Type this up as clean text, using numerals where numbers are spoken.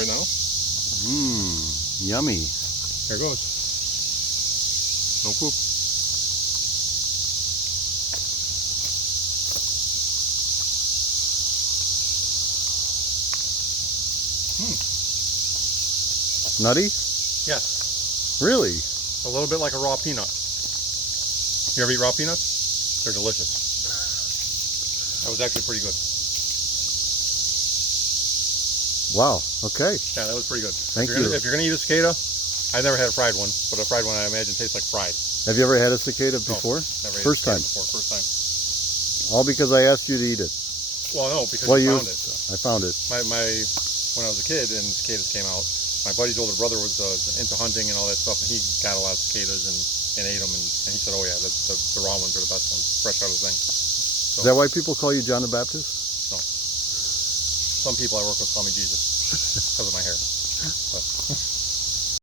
right now. Mmm, yummy. Here goes. No poop. Nutty? Yes. Really? A little bit like a raw peanut. You ever eat raw peanuts? They're delicious. That was actually pretty good. Wow, okay. Yeah, that was pretty good. Thank you. If you're gonna eat a cicada, I never had a fried one, but a fried one I imagine tastes like fried. Have you ever had a cicada before? No, never ate First a time? cicada before, first time. All because I asked you to eat it. Well, no, because you found it. I found it. When I was a kid and cicadas came out, my buddy's older brother was into hunting and all that stuff, and he got a lot of cicadas and ate them, and he said, oh yeah, the raw ones are the best ones, fresh out of the thing. So, Is that why people call you John the Baptist? no. Some people I work with call me Jesus because of my hair. But